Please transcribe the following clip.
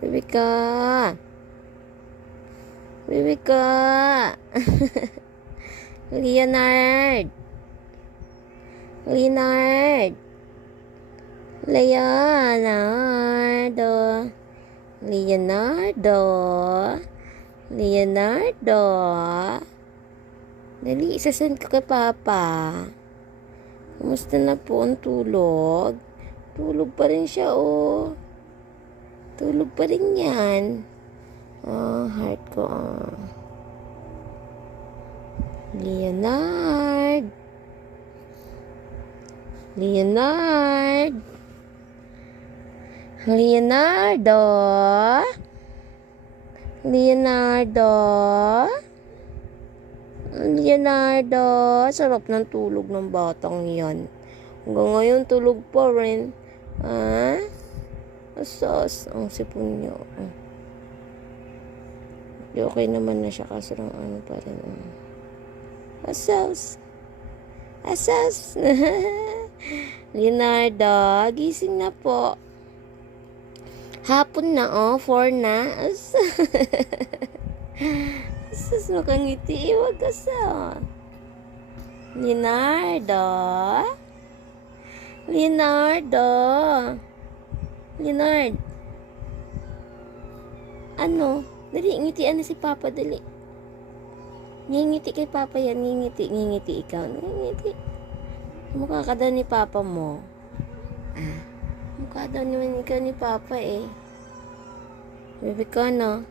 Baby ka. Baby ka. Leonard. Leonard. Leonardo. Leonardo. Leonardo. Dali, isasend ko kay Papa. Kumusta na po ang tulog? Tulog pa rin siya, oh. Tulog pa rin yan. Oh, heart ko, oh. Leonard. Leonard. Leonardo. Leonardo. Leonardo. Sarap ng tulog ng batang yan. Hanggang ngayon, tulog pa rin. Ha? Asas. Ang sipon niyo. Okay naman na siya kasi lang ano pa rin. Asas. Asas. Leonardo, gising na po. Hapon na, oh. 4 na. Asas, makangiti. Iwag ka sa. Leonardo. Leonardo. Leonard. Ano? Dali, ngitian na si Papa, dali. Ngingiti kay Papa yan. Ngingiti ikaw. Ngingiti. Mukha ka daw ni Papa mo. Mukha daw naman ikaw ni Papa eh. Baby ko, no?